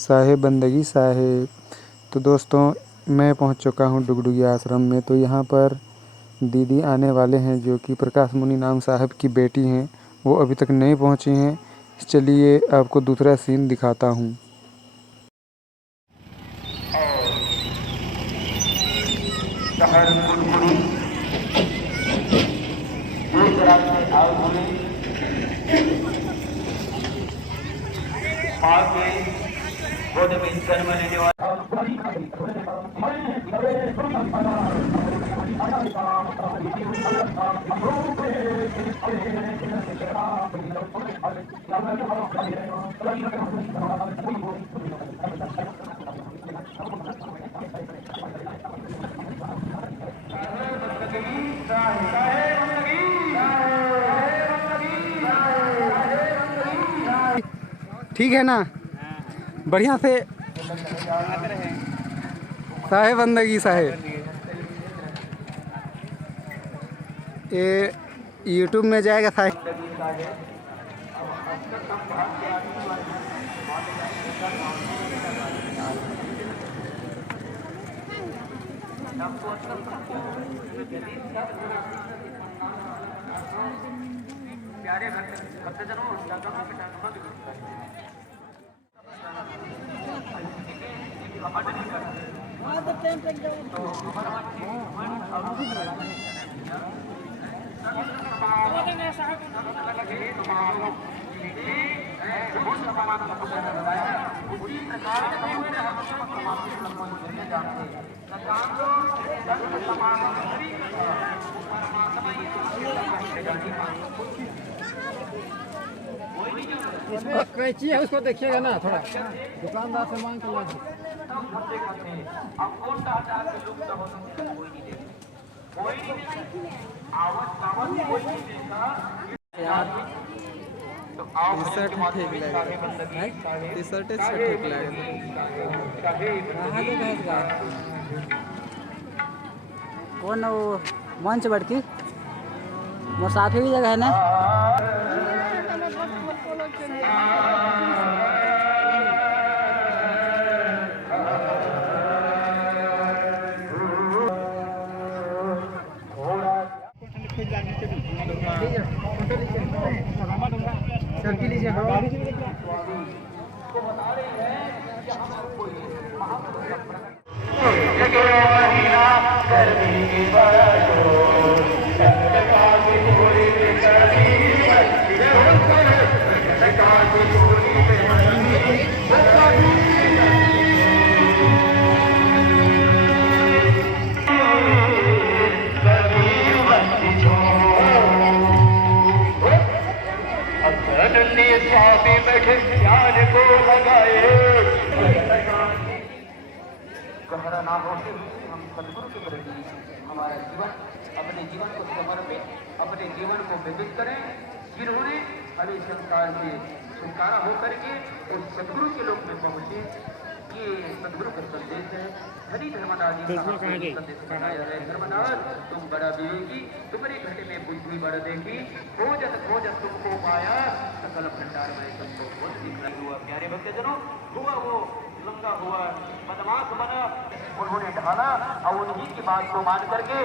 साहेब बंदगी साहेब। तो दोस्तों, मैं पहुंच चुका हूं डुगडुगी आश्रम में। तो यहाँ पर दीदी आने वाले हैं जो कि प्रकाश मुनि नाम साहब की बेटी हैं। वो अभी तक नहीं पहुंची हैं। चलिए आपको दूसरा सीन दिखाता हूं। माँ के गोद में जन्म लेने वाला ठीक है ना? बढ़िया से साहेब बंदगी साहेब। ये यूट्यूब में जाएगा साहेब। प्यारे भक्तजनों इसको कैची है, उसको देखिएगा ना थोड़ा, दुकानदार से मांग कर लाइए। टी शर्ट ठीक लगेगा। टी शर्ट ठीक लगेगा। कौन वो मंच बड़की मुसाफिर की जगह है ना। स्वामी बैठे ज्ञान को लगाए गहरा ना हो हम सदगुरु के प्रति हमारा जीवन अपने जीवन को समर्पित अपने जीवन को व्यतीत करें। जिन्होंने हमें संसार से छुटकारा होकर के उस सदगुरु के लोक में पहुंचे, ये सदगुरु का संदेश है। हरि धर्मदास जी संदेश बनाया है। धर्मदास तुम बड़ा विवेकी, तुम्हारे घटे में बुद्धि बढ़ देगी। खोजत खोजत तुमको पाया, सकल भंडार में तुमको बहुत दिखलाई हुआ। प्यारे भक्तजनों, हुआ वो लंगा हुआ बदमाश बना, उन्होंने ढाला और उन्हीं की बात को मान करके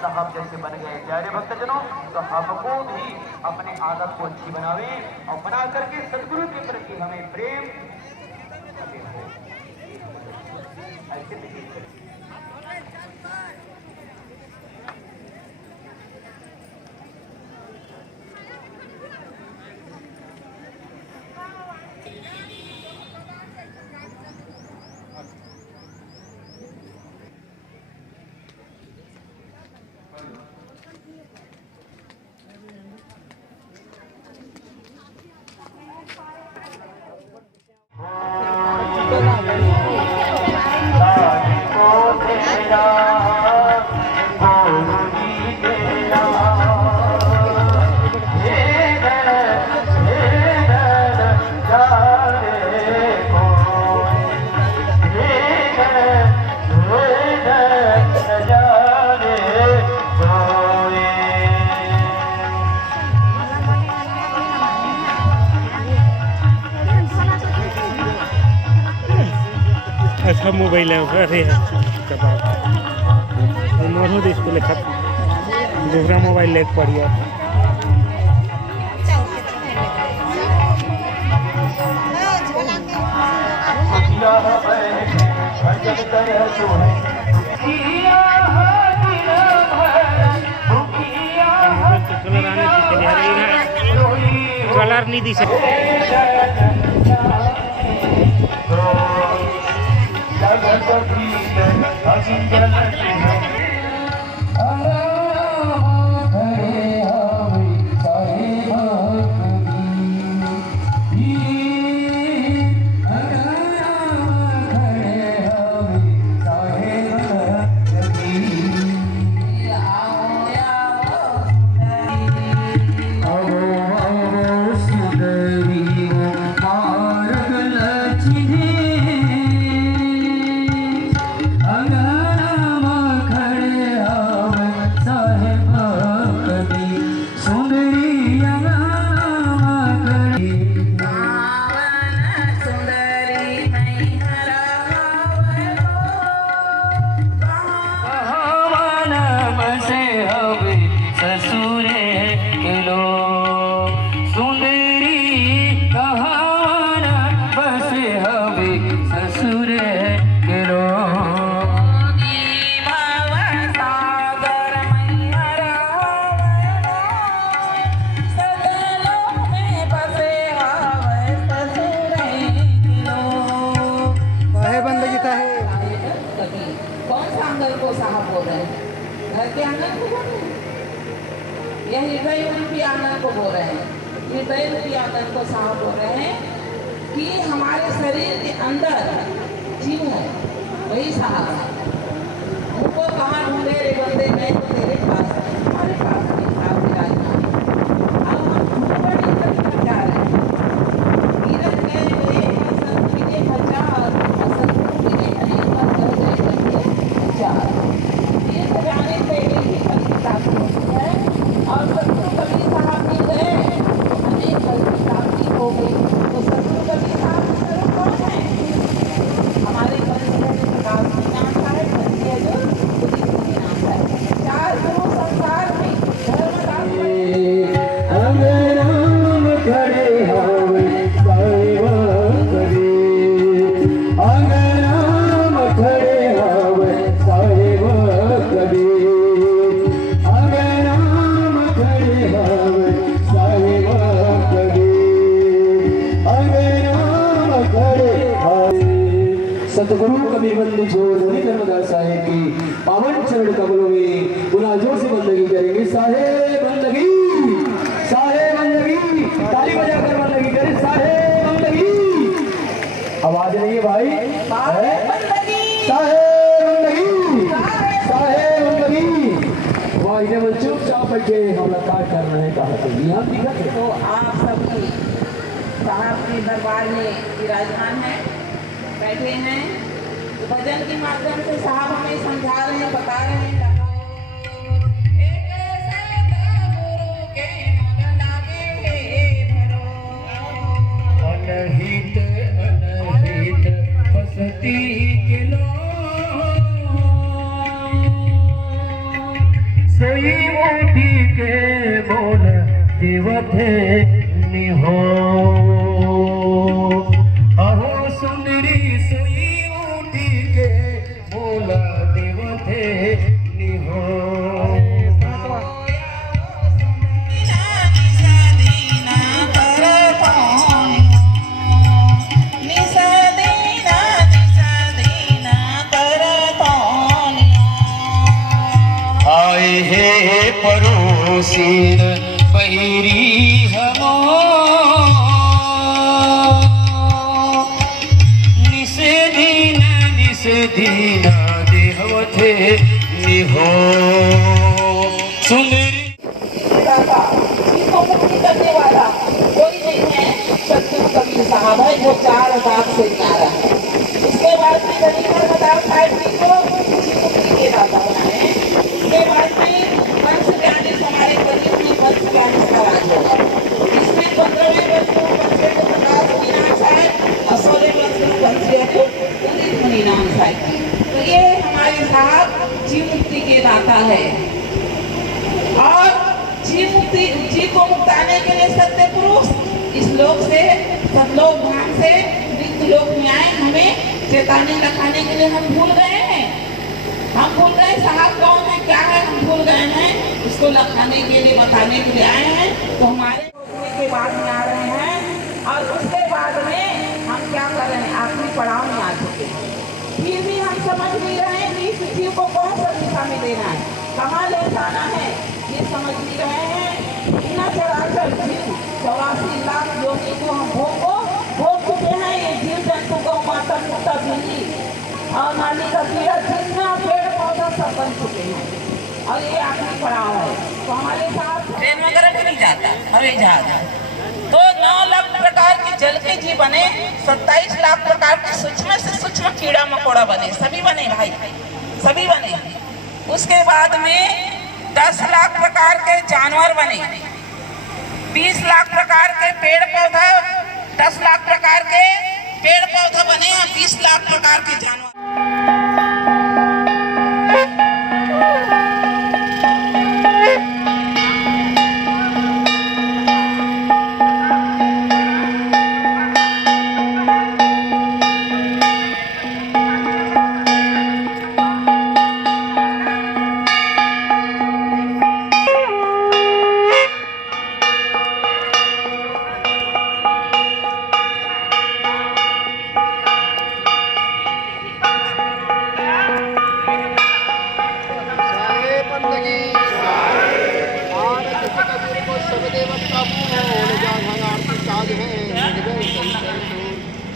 साहब जैसे बन गए। प्यारे भक्तजनों, तो हमको भी अपने आदत को अच्छी बनावे और बना करके सदगुरु के प्रति हमें प्रेम ऐसे अच्छा मोबाइल है अरे मोरू इसको लेखा दूसरा मोबाइल लेके पड़ी कलर नहीं दी सकते यह हृदय रूपी आनंद को बोल रहे हैं, हृदय रूपी आनंद को साहब बोल रहे हैं कि हमारे शरीर के अंदर जीव है, वही साहब है। उनको कहाँ ढूंढे रे बंदे, मैं तो तेरे पास है, हमारे पास नहीं साहब विराजमान। अब हम बड़ी तरफ जा रहे हैं, तीरथ गए रे संत मिले हजार, संत मिले अनेक हजार। तीर्थ जाने से एक ही किताब होती है और सतगुरु कबीर साहब मिल गए, अनेक किताब हो गई। तो सतगुरु कबीर साहब कौन है? हमारे प्रकाश नाम का है, जो नाम है। चार गुरु संसार में धर्मदास सतगुरु कबीर बंदी छोड़ धनी धर्मदास साहेब की पावन चरण कमलों में पुनः जोर से बंदगी करेंगे। साहेब बंदगी, साहेब बंदगी, ताली बजाकर बंदगी करें। साहेब बंदगी, आवाज नहीं है भाई। साहेब बंदगी, साहेब बंदगी। वहाँ इन्हें चुपचाप बैठे हम लताड़ कर रहे हैं। कहा तो यहाँ दिखा तो आप सभी साहब के दरबार में विराजमान हैं, बैठे हैं। तो भजन के माध्यम से साहब हमें समझा रहे हैं, बता रहे हैं। अनहित अनहित बसती के सोई मोटी के बोल देवथे निहो। अहो सुंदरी सोई मोटी के बोल देवथे निहो। आए हे परोसीन पहिरी हमो निसे दीना देहवथे निहो। सुंदरी इसको मुक्ति करने वाला कोई नहीं है, सतगुरु कबीर साहब है जो 4 दाग से न्यारा है। इसके बाद में धनी धर्मदास साहिब जी को मुक्ति के दाता बनाए। इसके बाद में वंश ज्ञानी हमारे कबीर की वंश ज्ञानी समाज होगा। इसमें 15वें वर्ष को प्रकाश मीनाक्षाय और 16वें वर्ष को पूरी मुनि नाम की। तो ये हमारे साहब जीव मुक्ति के दाता है और जीव मुक्ति, जीव को मुक्ताने के लिए सत्य पुरुष इस लोक से, सतलोक धाम से मृत्यु लोक में आए, हमें चेतावनी रखाने के लिए। हम भूल गए हैं, हम भूल गए साहब कौन है क्या है, हम भूल गए हैं। इसको लखाने के लिए, बताने के लिए आए हैं। तो हमारे के बाद में आ रहे हैं और उसके बाद में हम क्या कर रहे हैं, आखिरी पड़ाव में आ चुके हैं। फिर भी हम समझ नहीं रहे हैं कि इस जीव को कौन सा दिशा में देना है, कहाँ ले जाना है, ये समझ नहीं रहे हैं। इतना चराचर जीव 84 लाख योनि को हम भोग चुके हैं। ये जीव जंतु को माता पिता बिल्ली और नाली का कीड़ा, जितना पेड़ पौधा सब बन चुके हैं और ये आखिरी पड़ाव है। तो हमारे साथ ट्रेन वगैरह भी नहीं जाता, हवाई जहाज। तो 9 लाख प्रकार के जल के जीव बने, 27 लाख प्रकार के सूक्ष्म से सूक्ष्म कीड़ा मकोड़ा बने, सभी बने भाई, सभी बने। उसके बाद में 10 लाख प्रकार के जानवर बने, 20 लाख प्रकार के पेड़ पौधा, 10 लाख प्रकार के पेड़ पौधा बने और 20 लाख प्रकार के जानवर।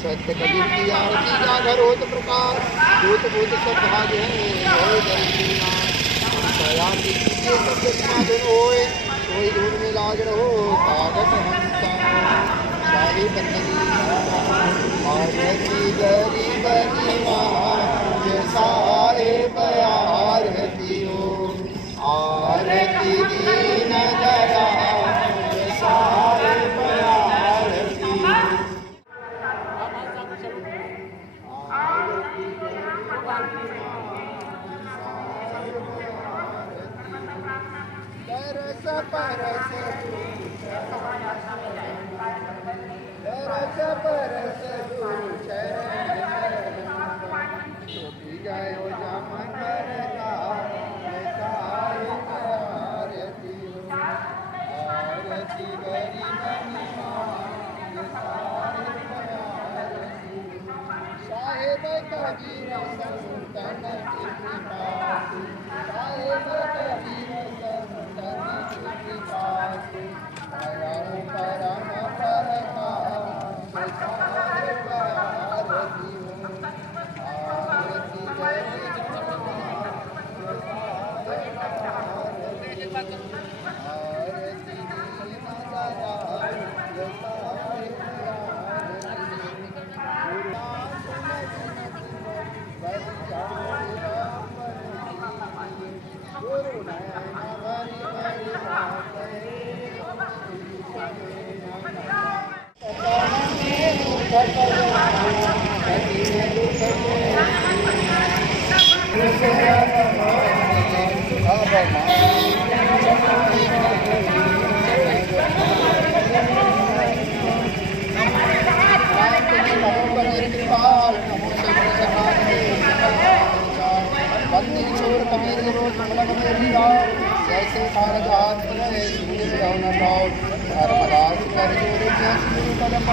सत्य कबीर की आरती जागर होत प्रकाश, भूत भूत सब भाग है होए दयाल की कीजिए सब समाधन होए, कोई धूल में लाज रहो कागज हमका शाही बंदगी आरती गरीब निवाज साहेब आरती हो, आरती दीन दया साहेब आरती। तरस परस गुरु चरण टोपी गयो जामन का आरती हो, आरती गरीब साहेब कबीर संतन की कृपा, साहेब कबीर संतन की कृपा, आया परम परकाश साहेब आरती हो, आरती गरीब आरती दीन जैसे कारजात करे सूर्य रहो न पाओ, धर्मराज कर जोड़े जैसे कदम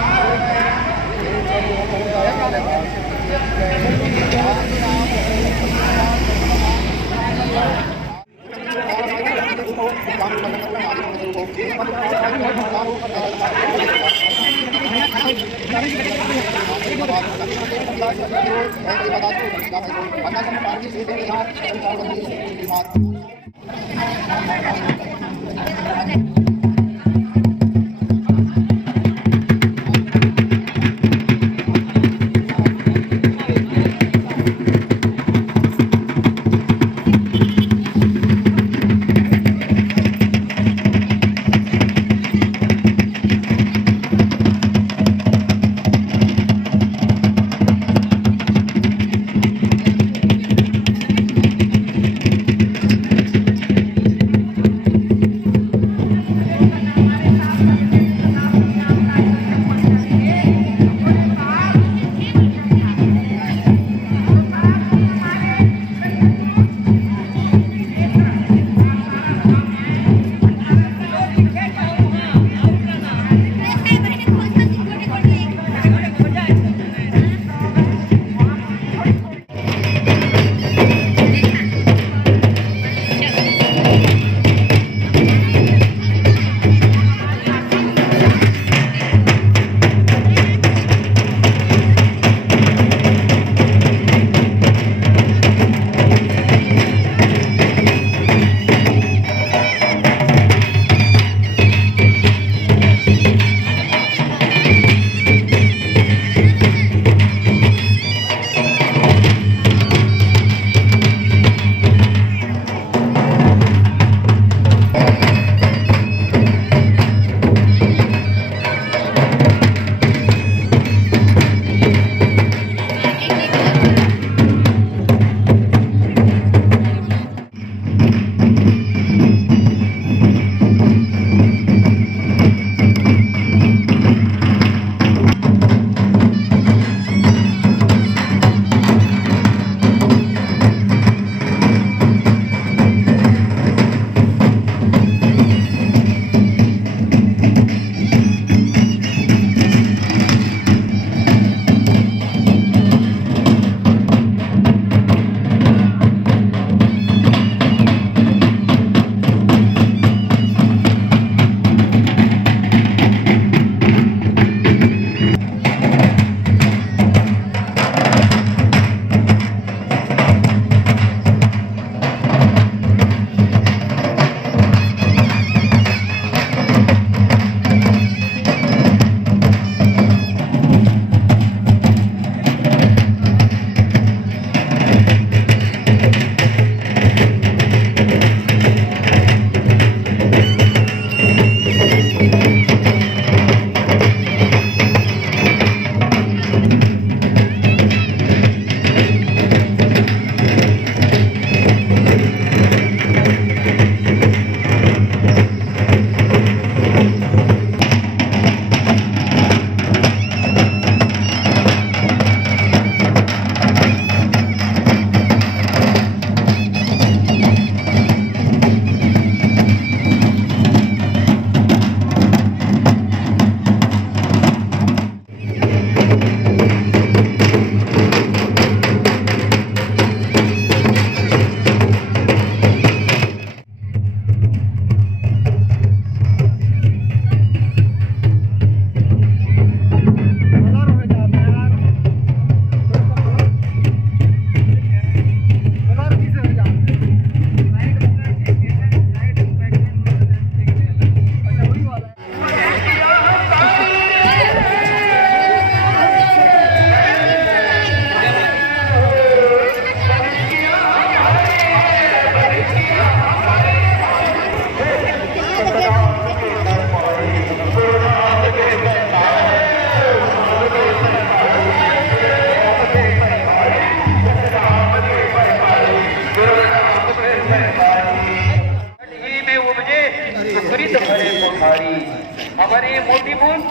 हमारी मोटी बूंद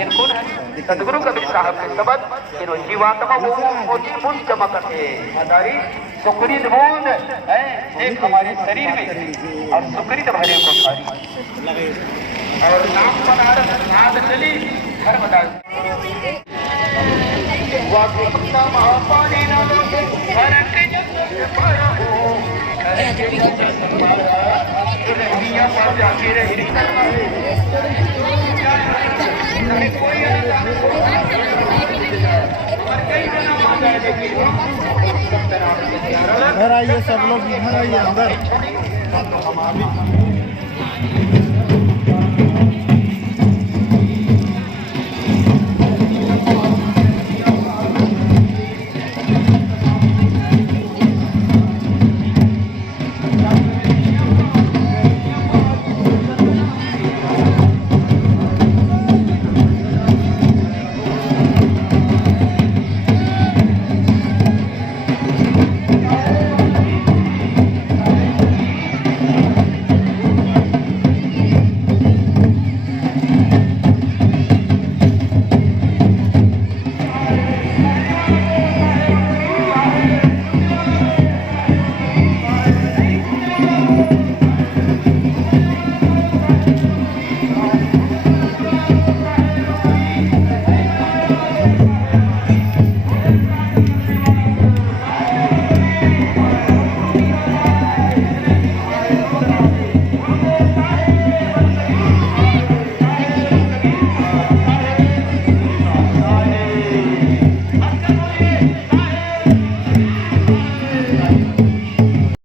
इनको सदगुरु कबीर साहब के शब्द इनो जीवात्मा वो मोटी बूंद चमकते हमारी सुकृत बूंद है एक हमारे शरीर में और सुकृत भरे कोठारी और नाम बनारस नाद चली हर बता वाक्यता महापानी नाम हर के जाके रही इधर आइए सब लोग, इधर आइए अंदर।